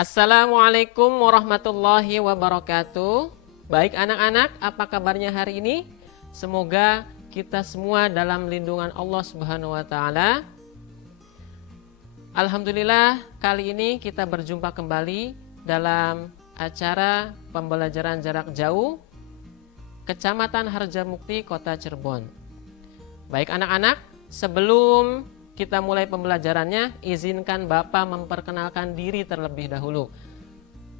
Assalamualaikum warahmatullahi wabarakatuh. Baik anak-anak, apa kabarnya hari ini? Semoga kita semua dalam lindungan Allah Subhanahu wa taala. Alhamdulillah, kali ini kita berjumpa kembali dalam acara pembelajaran jarak jauh Kecamatan Harjamukti, Kota Cirebon. Baik anak-anak, sebelum kita mulai pembelajarannya, izinkan Bapak memperkenalkan diri terlebih dahulu.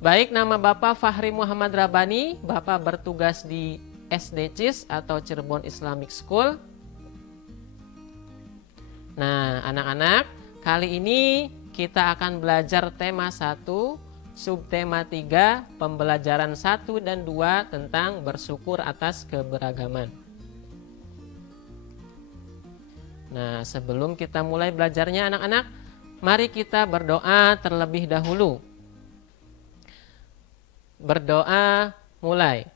Baik, nama Bapak Fahri Muhammad Rabani, Bapak bertugas di SD CIS atau Cirebon Islamic School. Nah, anak-anak, kali ini kita akan belajar tema 1, subtema 3, pembelajaran 1 dan 2 tentang bersyukur atas keberagaman. Nah, sebelum kita mulai belajarnya anak-anak, mari kita berdoa terlebih dahulu. Berdoa mulai.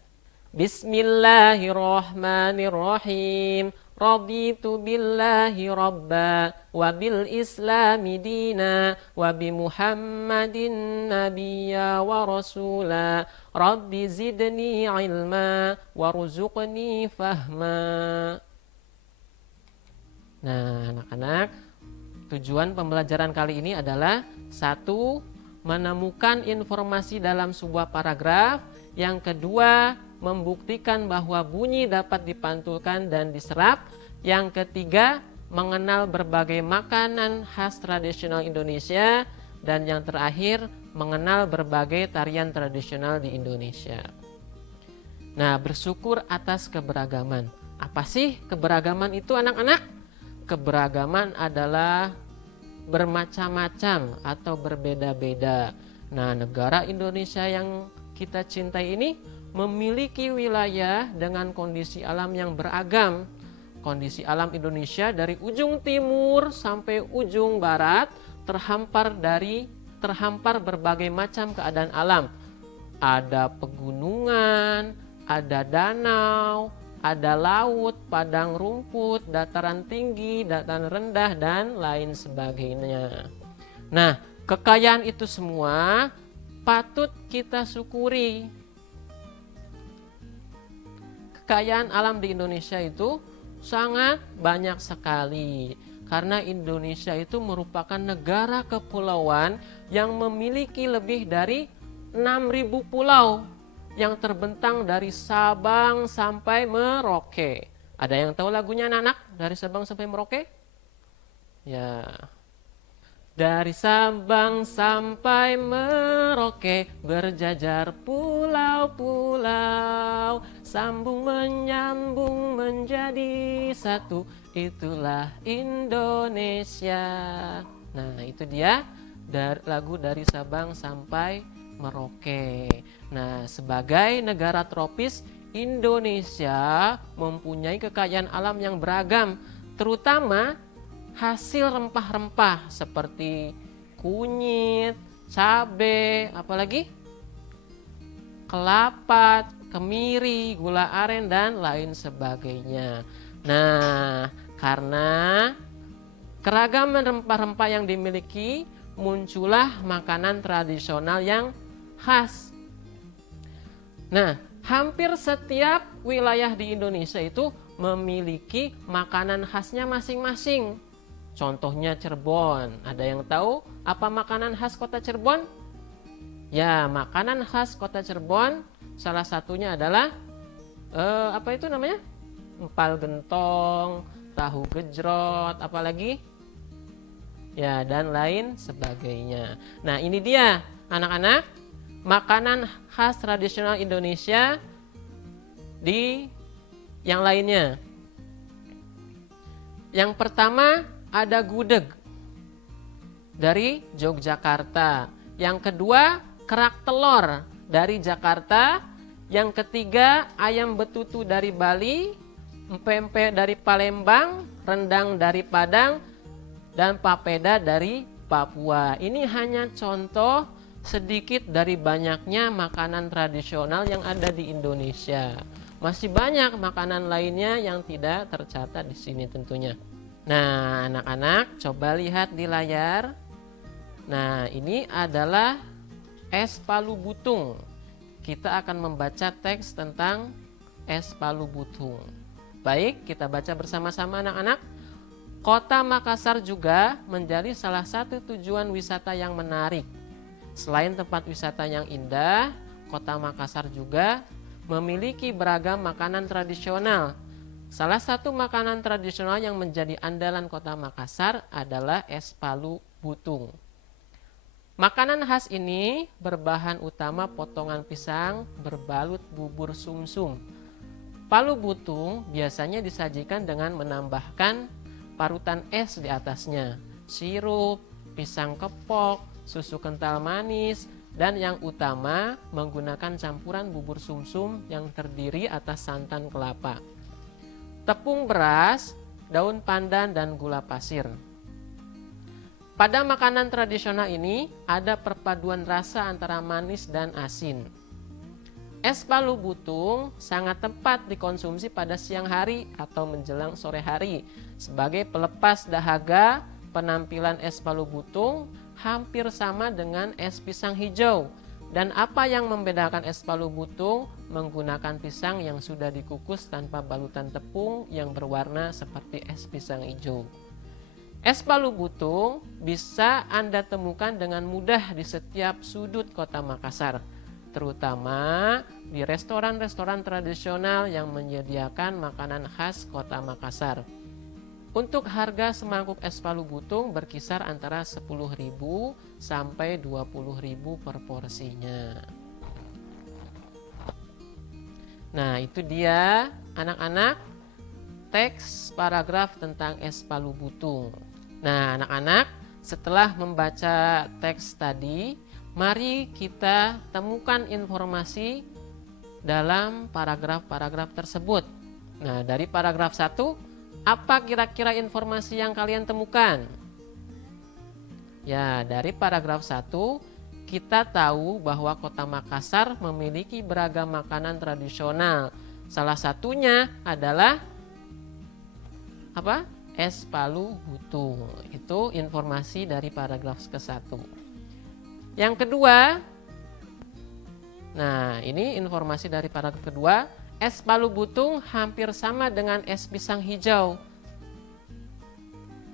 Bismillahirrahmanirrahim. Raditu billahi rabba wa bil islami dina wa bi Muhammadin nabiyya wa rasula. Rabbi zidni ilma warzuqni fahma. Nah, anak-anak, tujuan pembelajaran kali ini adalah 1. Menemukan informasi dalam sebuah paragraf. Yang kedua, membuktikan bahwa bunyi dapat dipantulkan dan diserap. Yang ketiga, mengenal berbagai makanan khas tradisional Indonesia. Dan yang terakhir, mengenal berbagai tarian tradisional di Indonesia. Nah, bersyukur atas keberagaman. Apa sih keberagaman itu anak-anak? Keberagaman adalah bermacam-macam atau berbeda-beda. Nah, negara Indonesia yang kita cintai ini memiliki wilayah dengan kondisi alam yang beragam. Kondisi alam Indonesia dari ujung timur sampai ujung barat terhampar berbagai macam keadaan alam. Ada pegunungan, ada danau, ada laut, padang rumput, dataran tinggi, dataran rendah, dan lain sebagainya. Nah, kekayaan itu semua patut kita syukuri. Kekayaan alam di Indonesia itu sangat banyak sekali. Karena Indonesia itu merupakan negara kepulauan yang memiliki lebih dari 6.000 pulau yang terbentang dari Sabang sampai Merauke. Ada yang tahu lagunya anak-anak dari Sabang sampai Merauke? Ya. Dari Sabang sampai Merauke berjajar pulau-pulau, sambung menyambung menjadi satu, itulah Indonesia. Nah, itu dia lagu dari Sabang sampai Merauke. Nah, sebagai negara tropis, Indonesia mempunyai kekayaan alam yang beragam, terutama hasil rempah-rempah seperti kunyit, cabai, apalagi kelapa, kemiri, gula aren, dan lain sebagainya. Nah, karena keragaman rempah-rempah yang dimiliki, muncullah makanan tradisional yang khas. Nah, hampir setiap wilayah di Indonesia itu memiliki makanan khasnya masing-masing. Contohnya Cirebon. Ada yang tahu apa makanan khas kota Cirebon? Ya, makanan khas kota Cirebon salah satunya adalah apa itu namanya? Empal gentong, tahu gejrot, apalagi? Ya, dan lain sebagainya. Nah, ini dia anak-anak, makanan khas tradisional Indonesia di yang lainnya. Yang pertama ada gudeg dari Yogyakarta. Yang kedua kerak telur dari Jakarta. Yang ketiga ayam betutu dari Bali, empempe dari Palembang, rendang dari Padang, dan papeda dari Papua. Ini hanya contoh sedikit dari banyaknya makanan tradisional yang ada di Indonesia. Masih banyak makanan lainnya yang tidak tercatat di sini tentunya. Nah, anak-anak coba lihat di layar. Nah, ini adalah es palu butung. Kita akan membaca teks tentang es palu butung. Baik, kita baca bersama-sama anak-anak. Kota Makassar juga menjadi salah satu tujuan wisata yang menarik. Selain tempat wisata yang indah, Kota Makassar juga memiliki beragam makanan tradisional. Salah satu makanan tradisional yang menjadi andalan Kota Makassar adalah es palu butung. Makanan khas ini berbahan utama potongan pisang berbalut bubur sumsum. Palu butung biasanya disajikan dengan menambahkan parutan es di atasnya, sirup, pisang kepok, susu kental manis, dan yang utama menggunakan campuran bubur sumsum yang terdiri atas santan kelapa, tepung beras, daun pandan, dan gula pasir. Pada makanan tradisional ini ada perpaduan rasa antara manis dan asin. Es palu butung sangat tepat dikonsumsi pada siang hari atau menjelang sore hari. Sebagai pelepas dahaga, penampilan es palu butung hampir sama dengan es pisang hijau. Dan apa yang membedakan es palu butung? Menggunakan pisang yang sudah dikukus tanpa balutan tepung yang berwarna seperti es pisang hijau. Es palu butung bisa Anda temukan dengan mudah di setiap sudut Kota Makassar, terutama di restoran-restoran tradisional yang menyediakan makanan khas Kota Makassar. Untuk harga semangkuk es palu butung berkisar antara 10.000 sampai 20.000 per porsinya. Nah, itu dia anak-anak teks paragraf tentang es palu butung. Nah, anak-anak, setelah membaca teks tadi, mari kita temukan informasi dalam paragraf-paragraf tersebut. Nah, dari paragraf 1, apa kira-kira informasi yang kalian temukan? Ya, dari paragraf 1, kita tahu bahwa Kota Makassar memiliki beragam makanan tradisional. Salah satunya adalah apa? Es palu butung. Itu informasi dari paragraf ke-1. Yang kedua, nah ini informasi dari paragraf kedua. Es palu butung hampir sama dengan es pisang hijau.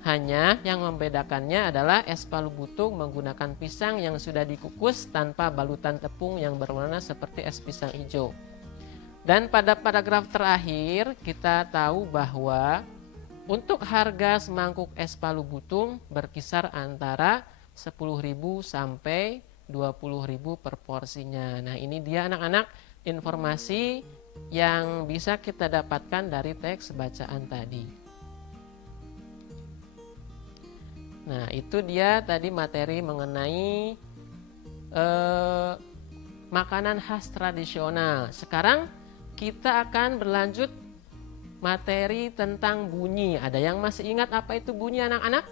Hanya yang membedakannya adalah es palu butung menggunakan pisang yang sudah dikukus tanpa balutan tepung yang berwarna seperti es pisang hijau. Dan pada paragraf terakhir kita tahu bahwa untuk harga semangkuk es palu butung berkisar antara 10.000 sampai 20.000 per porsinya. Nah, ini dia anak-anak informasi yang bisa kita dapatkan dari teks bacaan tadi. Nah, itu dia tadi materi mengenai makanan khas tradisional. Sekarang kita akan berlanjut materi tentang bunyi. Ada yang masih ingat apa itu bunyi anak-anak?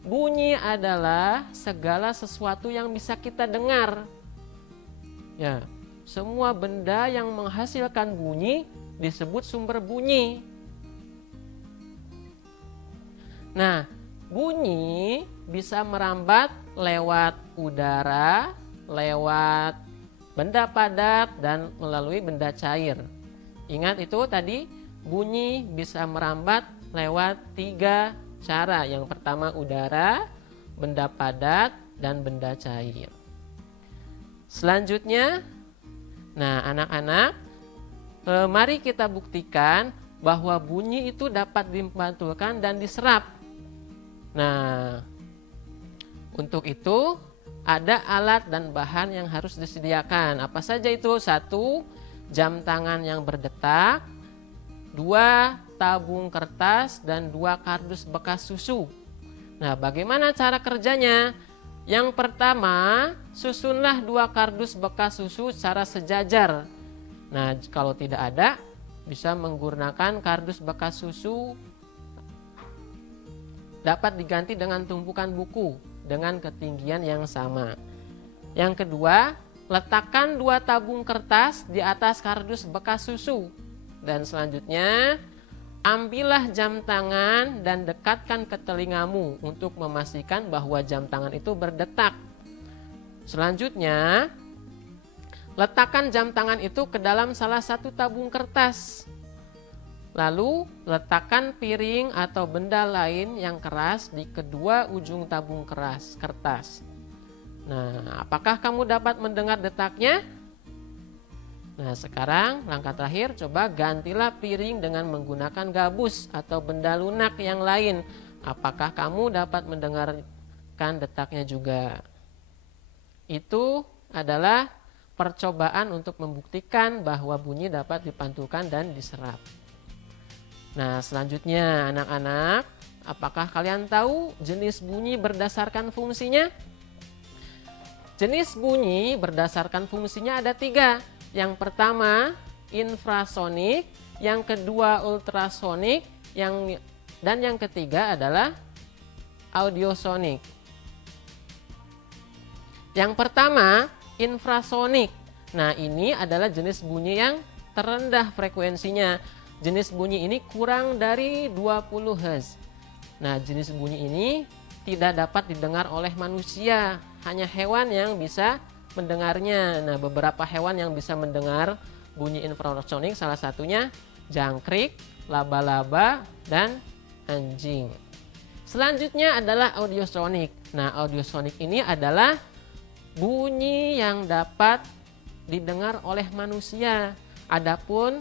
Bunyi adalah segala sesuatu yang bisa kita dengar. Ya, semua benda yang menghasilkan bunyi disebut sumber bunyi. Nah, bunyi bisa merambat lewat udara, lewat benda padat, dan melalui benda cair. Ingat itu tadi, bunyi bisa merambat lewat 3 cara. Yang pertama udara, benda padat, dan benda cair. Selanjutnya, nah anak-anak, mari kita buktikan bahwa bunyi itu dapat dipantulkan dan diserap. Nah, untuk itu ada alat dan bahan yang harus disediakan. Apa saja itu? 1, jam tangan yang berdetak. 2, tabung kertas, dan 2 kardus bekas susu. Nah, bagaimana cara kerjanya? Yang pertama, susunlah 2 kardus bekas susu secara sejajar. Nah, kalau tidak ada, bisa menggunakan kardus bekas susu dapat diganti dengan tumpukan buku dengan ketinggian yang sama. Yang kedua, letakkan 2 tabung kertas di atas kardus bekas susu. Dan selanjutnya, ambillah jam tangan dan dekatkan ke telingamu untuk memastikan bahwa jam tangan itu berdetak. Selanjutnya, letakkan jam tangan itu ke dalam salah satu tabung kertas. Lalu, letakkan piring atau benda lain yang keras di kedua ujung tabung kertas. Nah, apakah kamu dapat mendengar detaknya? Nah, sekarang langkah terakhir, coba gantilah piring dengan menggunakan gabus atau benda lunak yang lain. Apakah kamu dapat mendengarkan detaknya juga? Itu adalah percobaan untuk membuktikan bahwa bunyi dapat dipantulkan dan diserap. Nah, selanjutnya anak-anak, apakah kalian tahu jenis bunyi berdasarkan fungsinya? Jenis bunyi berdasarkan fungsinya ada 3. Yang pertama infrasonik, yang kedua ultrasonik, dan yang ketiga adalah audiosonik. Yang pertama infrasonik. Nah, ini adalah jenis bunyi yang terendah frekuensinya. Jenis bunyi ini kurang dari 20 Hz. Nah, jenis bunyi ini tidak dapat didengar oleh manusia, hanya hewan yang bisa mendengarnya. Nah, beberapa hewan yang bisa mendengar bunyi infrasonik salah satunya jangkrik, laba-laba, dan anjing. Selanjutnya adalah audiosonik. Nah, audiosonik ini adalah bunyi yang dapat didengar oleh manusia. Adapun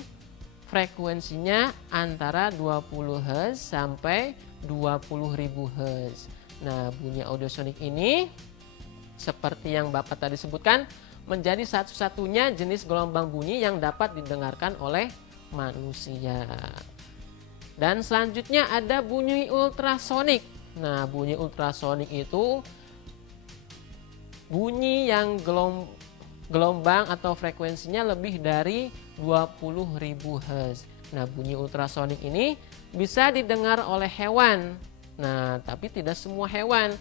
frekuensinya antara 20 Hz sampai 20.000 Hz. Nah, bunyi audiosonik ini seperti yang Bapak tadi sebutkan, menjadi satu-satunya jenis gelombang bunyi yang dapat didengarkan oleh manusia. Dan selanjutnya ada bunyi ultrasonik. Nah, bunyi ultrasonik itu bunyi yang gelombang atau frekuensinya lebih dari 20.000 Hz. Nah, bunyi ultrasonik ini bisa didengar oleh hewan. Nah, tapi tidak semua hewan.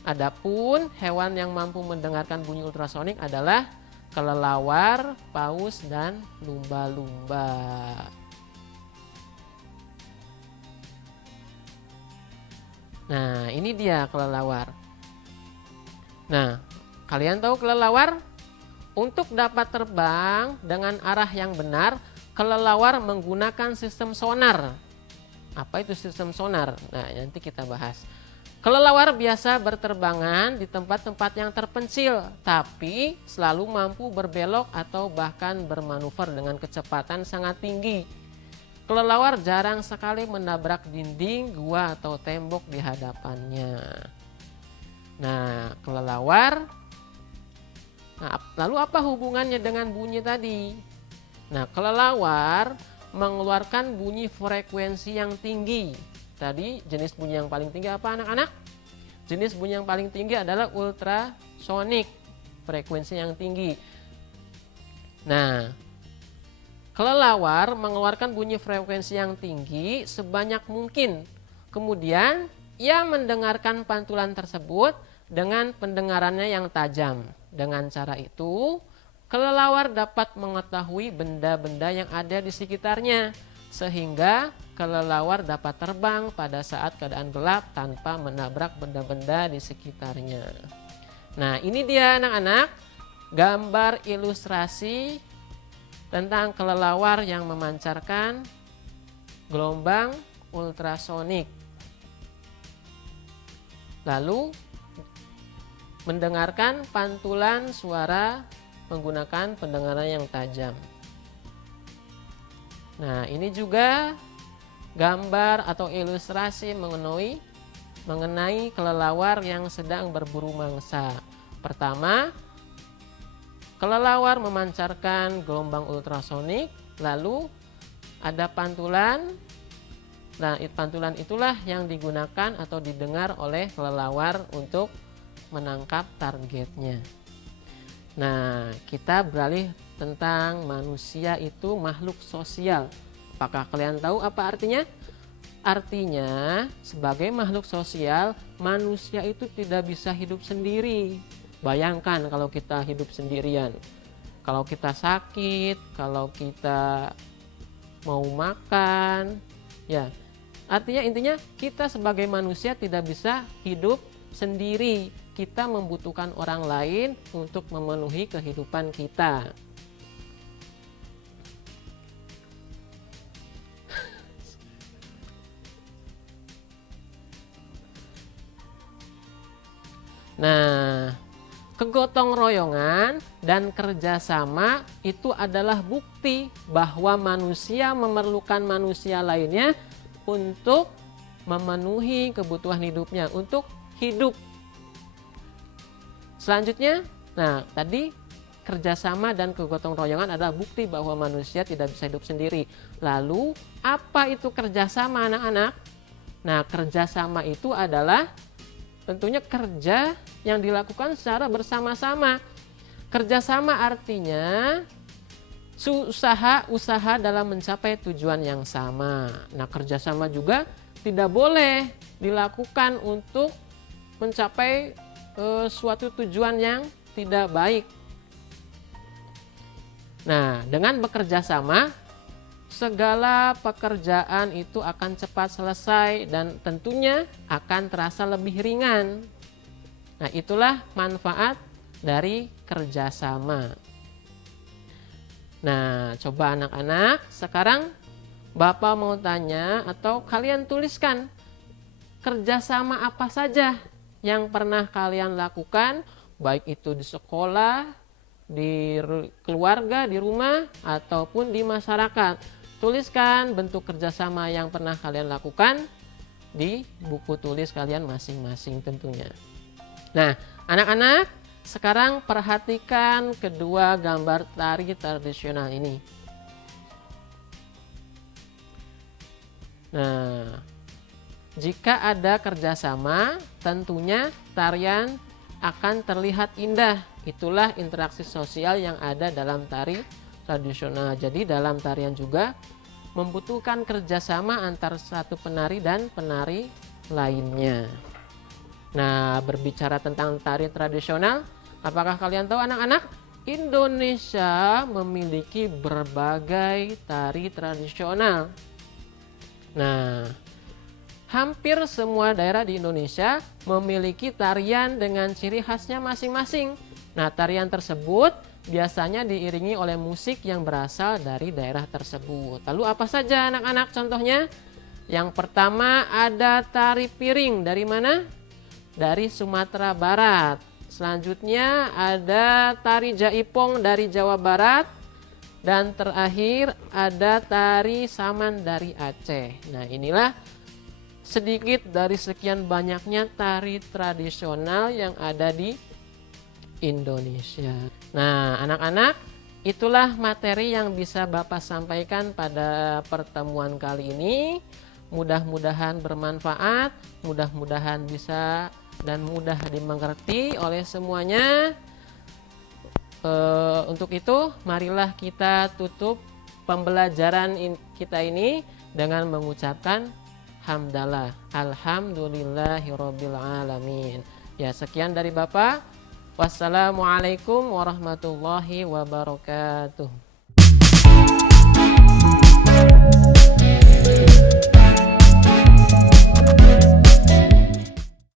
Adapun hewan yang mampu mendengarkan bunyi ultrasonik adalah kelelawar, paus, dan lumba-lumba. Nah, ini dia kelelawar. Nah, kalian tahu kelelawar? Untuk dapat terbang dengan arah yang benar, kelelawar menggunakan sistem sonar. Apa itu sistem sonar? Nah, nanti kita bahas. Kelelawar biasa berterbangan di tempat-tempat yang terpencil, tapi selalu mampu berbelok atau bahkan bermanuver dengan kecepatan sangat tinggi. Kelelawar jarang sekali menabrak dinding, gua, atau tembok di hadapannya. Nah, kelelawar. Nah, lalu apa hubungannya dengan bunyi tadi? Nah, kelelawar mengeluarkan bunyi frekuensi yang tinggi. Tadi jenis bunyi yang paling tinggi apa anak-anak? Jenis bunyi yang paling tinggi adalah ultrasonik, frekuensi yang tinggi. Nah, kelelawar mengeluarkan bunyi frekuensi yang tinggi sebanyak mungkin. Kemudian ia mendengarkan pantulan tersebut dengan pendengarannya yang tajam. Dengan cara itu, kelelawar dapat mengetahui benda-benda yang ada di sekitarnya, sehingga kelelawar dapat terbang pada saat keadaan gelap tanpa menabrak benda-benda di sekitarnya. Nah, ini dia anak-anak gambar ilustrasi tentang kelelawar yang memancarkan gelombang ultrasonik. Lalu mendengarkan pantulan suara menggunakan pendengaran yang tajam. Nah, ini juga gambar atau ilustrasi mengenai kelelawar yang sedang berburu mangsa. Pertama, kelelawar memancarkan gelombang ultrasonik, lalu ada pantulan. Nah, pantulan itulah yang digunakan atau didengar oleh kelelawar untuk menangkap targetnya. Nah, kita beralih tentang manusia itu makhluk sosial. Apakah kalian tahu apa artinya? Artinya, sebagai makhluk sosial, manusia itu tidak bisa hidup sendiri. Bayangkan kalau kita hidup sendirian. Kalau kita sakit, kalau kita mau makan, ya. Artinya intinya kita sebagai manusia tidak bisa hidup sendiri. kita membutuhkan orang lain untuk memenuhi kehidupan kita. Nah, kegotong royongan dan kerjasama itu adalah bukti bahwa manusia memerlukan manusia lainnya untuk memenuhi kebutuhan hidupnya, untuk hidup. Selanjutnya, nah tadi kerjasama dan kegotong royongan adalah bukti bahwa manusia tidak bisa hidup sendiri. Lalu, apa itu kerjasama, anak-anak? Nah, kerjasama itu adalah tentunya kerja yang dilakukan secara bersama-sama. Kerjasama artinya usaha dalam mencapai tujuan yang sama. Nah, kerjasama juga tidak boleh dilakukan untuk mencapai suatu tujuan yang tidak baik. Nah, dengan bekerja sama, segala pekerjaan itu akan cepat selesai dan tentunya akan terasa lebih ringan. Nah, itulah manfaat dari kerjasama. Nah, coba anak-anak, sekarang Bapak mau tanya atau kalian tuliskan kerjasama apa saja yang pernah kalian lakukan, baik itu di sekolah, di keluarga, di rumah, ataupun di masyarakat. Tuliskan bentuk kerjasama yang pernah kalian lakukan di buku tulis kalian masing-masing tentunya. Nah, anak-anak, sekarang perhatikan kedua gambar tari tradisional ini. Nah, jika ada kerjasama, tentunya tarian akan terlihat indah. Itulah interaksi sosial yang ada dalam tari tradisional. Jadi dalam tarian juga membutuhkan kerjasama antar satu penari dan penari lainnya. Nah, berbicara tentang tari tradisional, apakah kalian tahu anak-anak? Indonesia memiliki berbagai tari tradisional. Nah, hampir semua daerah di Indonesia memiliki tarian dengan ciri khasnya masing-masing. Nah, tarian tersebut biasanya diiringi oleh musik yang berasal dari daerah tersebut. Lalu apa saja anak-anak contohnya? Yang pertama ada tari piring. Dari mana? Dari Sumatera Barat. Selanjutnya ada tari jaipong dari Jawa Barat. Dan terakhir ada tari saman dari Aceh. Nah, inilah sedikit dari sekian banyaknya tari tradisional yang ada di Indonesia. Nah, anak-anak, itulah materi yang bisa Bapak sampaikan pada pertemuan kali ini. Mudah-mudahan bermanfaat, mudah-mudahan bisa dan mudah dimengerti oleh semuanya. Untuk itu, marilah kita tutup pembelajaran kita ini dengan mengucapkan hamdalah. Alhamdulillahirabbil alamin. Ya, sekian dari Bapak. Wassalamualaikum warahmatullahi wabarakatuh.